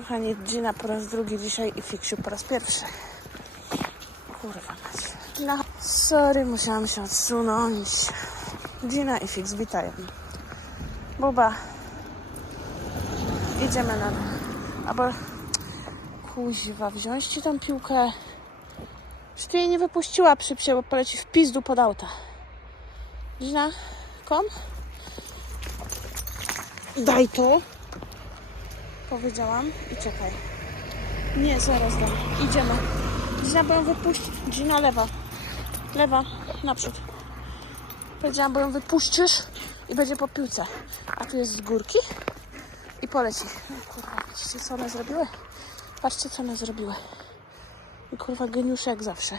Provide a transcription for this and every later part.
Kochani, Gina po raz drugi dzisiaj i Fiksiu po raz pierwszy. Kurwa mać. Gina, sorry, musiałam się odsunąć. Gina i Fix, witają. Buba. Idziemy na... Albo... Kuźwa, wziąć ci tą piłkę. Że ty jej nie wypuściła przy psie, bo poleci w pizdu pod auta. Gina, kom? Daj to. Powiedziałam i czekaj. Nie, zaraz dam. Idziemy. Gina, ją wypuścić. Gina, lewa. Lewa, naprzód. Powiedziałam, bo ją wypuścisz i będzie po piłce. A tu jest z górki i poleci. No, kurwa, widzicie co one zrobiły? Patrzcie, co one zrobiły. I kurwa, geniusze jak zawsze.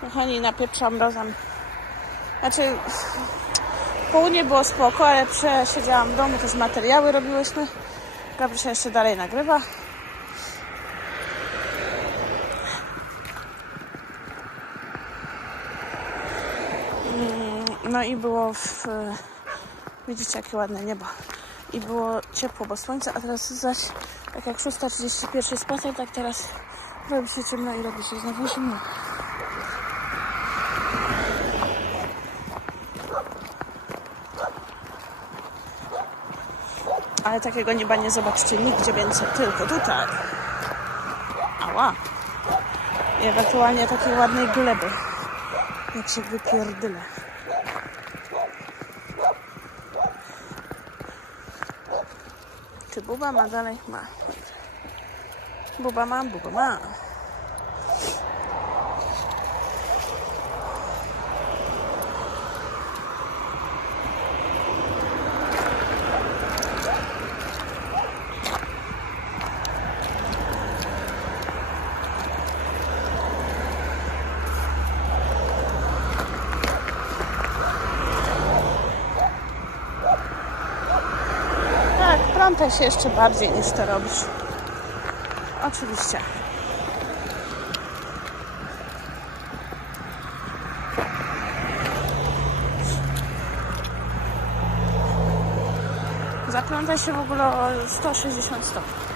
Kochani, napieprzam razem. Znaczy, południe było spoko, ale przesiedziałam w domu, też materiały robiłyśmy. Gabrysia jeszcze dalej nagrywa. Mm, No i było w... Widzicie, jakie ładne niebo. I było ciepło, bo słońce, a teraz zaś, tak jak 6.31 spacer, tak teraz robi się ciemno i robi się znowu zimno. Ale takiego nieba nie zobaczycie nigdzie więcej, tylko tutaj. Ała. I ewentualnie takiej ładnej gleby. Jak się wypierdyle. Czy Buba ma dalej? Ma. Buba ma, Buba ma. Plątaj się jeszcze bardziej niż to robisz. Oczywiście. Zaplątaj się w ogóle o 160 stopni.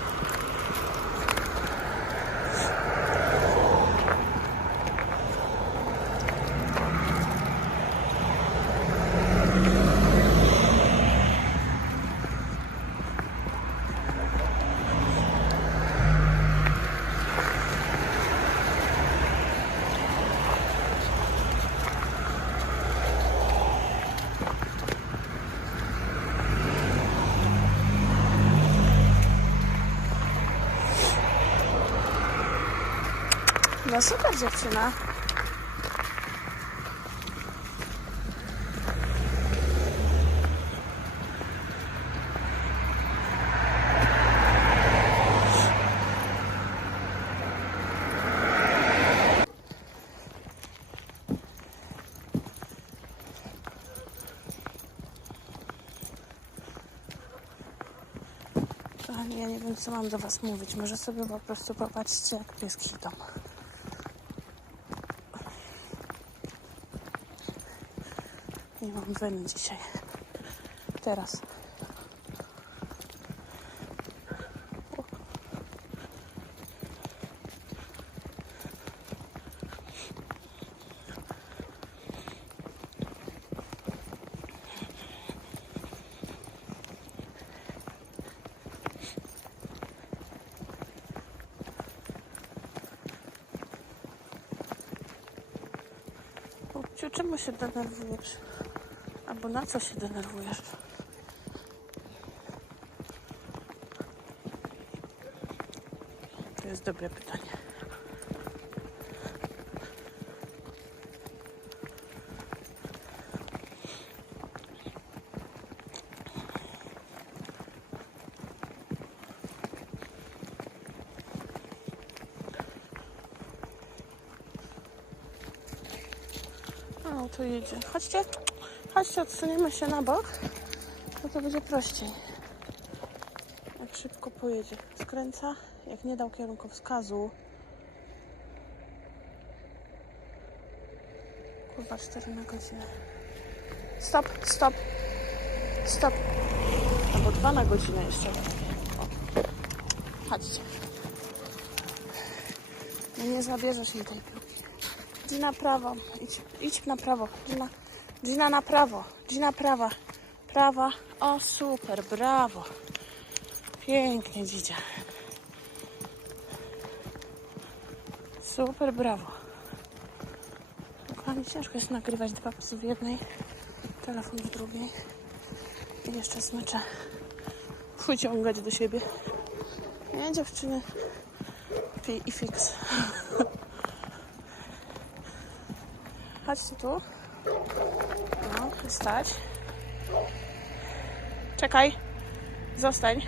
No super dziewczyna. Kochani, ja nie wiem, co mam do Was mówić. Może sobie po prostu popatrzcie, jak pieski idą. Weny dzisiaj. Teraz. Czemu się denerwujesz? Albo na co się denerwujesz? To jest dobre pytanie. O, tu jedzie. Chodźcie, chodźcie, odsuniemy się na bok. No to będzie prościej. Jak szybko pojedzie. Skręca, jak nie dał kierunkowskazu. Kurwa, 4 na godzinę. Stop, stop, stop. Albo 2 na godzinę jeszcze. Chodźcie. No nie zabierzesz mi tej piłki. Idź na prawo. Idź, idź na prawo. Gina, Gina na prawo. Gina prawa. Prawa. O, super, brawo. Pięknie, dzidzia. Super, brawo. Kochani, ciężko jest nagrywać dwa psy w jednej, telefon w drugiej i jeszcze smycze wyciągać do siebie. Nie, dziewczyny. Pi i fix. Chodźcie tu. No, stać. Czekaj. Zostań.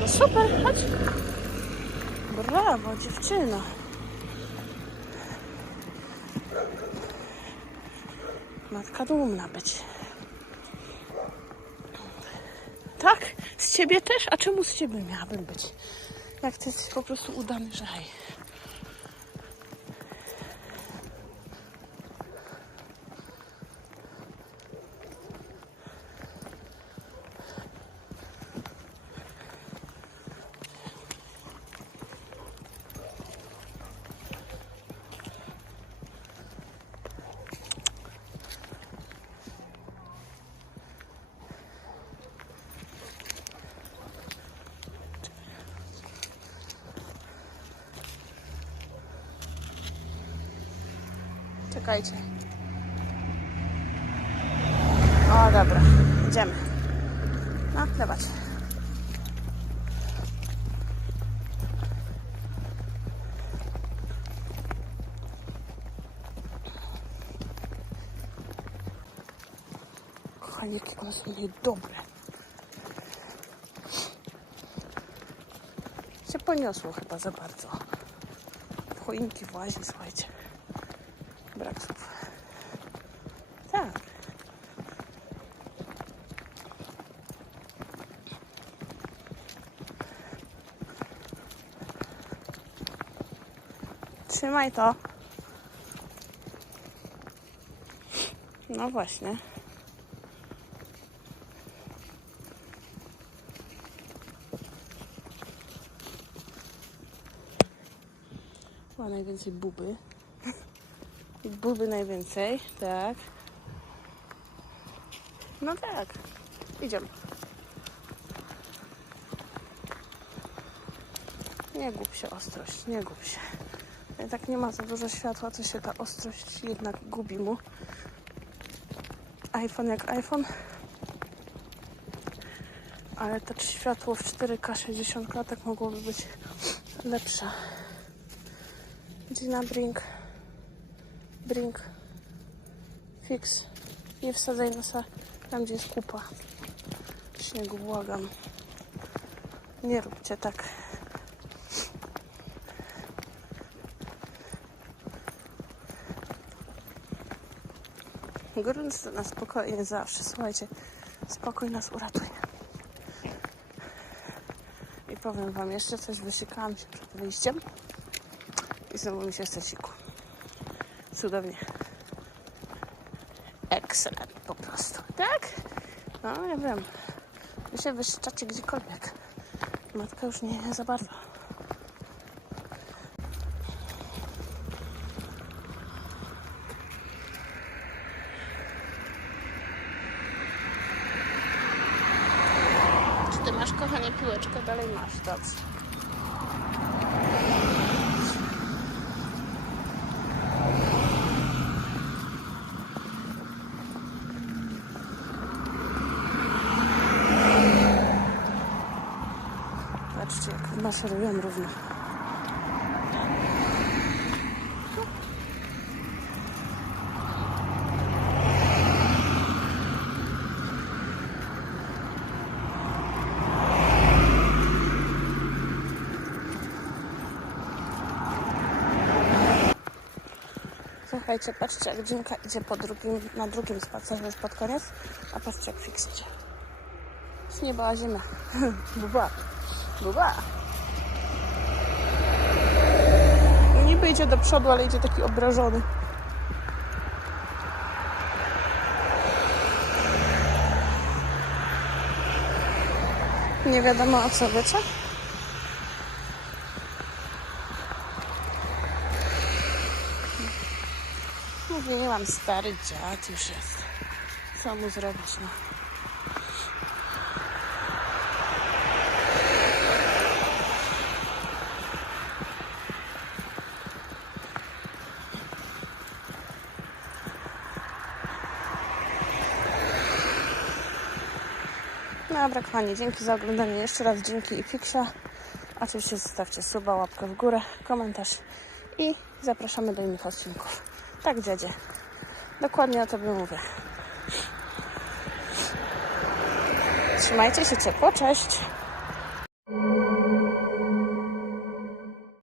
No super, chodź. Brawo, dziewczyno. Matka dumna być. Tak? Z ciebie też? A czemu z ciebie miałabym być? Jak ty jesteś po prostu udany żaj. Czekajcie. O, dobra. Idziemy. No, dawać. Kochani, jakie one są niedobre. Się poniosło chyba za bardzo. W choinki włazi, słuchajcie. Brak słów. Tak. Trzymaj to. No właśnie. Chyba najwięcej buby. Buby najwięcej, tak. No tak. Idziemy. Nie gub się ostrość, nie gub się. Tak nie ma za dużo światła, to się ta ostrość jednak gubi mu. iPhone jak iPhone. Ale to światło w 4K 60 klatek mogłoby być lepsze. Gina Brink. Brink. Fix. Nie wsadzaj nosa tam, gdzie jest kupa. Śniegu, błagam. Nie róbcie tak. Grunt to na spokojnie zawsze. Słuchajcie, spokój nas uratuje. I powiem wam jeszcze coś, wysykałam się przed wyjściem i znowu mi się stresiku. Cudownie. Excellent po prostu, tak? No, ja wiem. Wy się wyszczacie gdziekolwiek. Matka już nie za bardzo. Czy ty masz, kochanie, piłeczkę? Dalej masz, dobrze. Patrzcie, jak maszerują równo. Słuchajcie, patrzcie jak Dzinka idzie po drugim, na drugim spacerze już pod koniec, a patrzcie jak Fix idzie. Z nieba a ziemia. Buba. Buba. No Niby idzie do przodu, ale idzie taki obrażony. Nie wiadomo o co wiecie? Mówiłam, stary dziad już jest. Co mu zrobić, no? Dobra, kochani, dzięki za oglądanie. Jeszcze raz dzięki i Fiksia. Oczywiście zostawcie suba, łapkę w górę, komentarz i zapraszamy do innych odcinków. Tak, dziadzie. Dokładnie o tobie mówię. Trzymajcie się ciepło, cześć!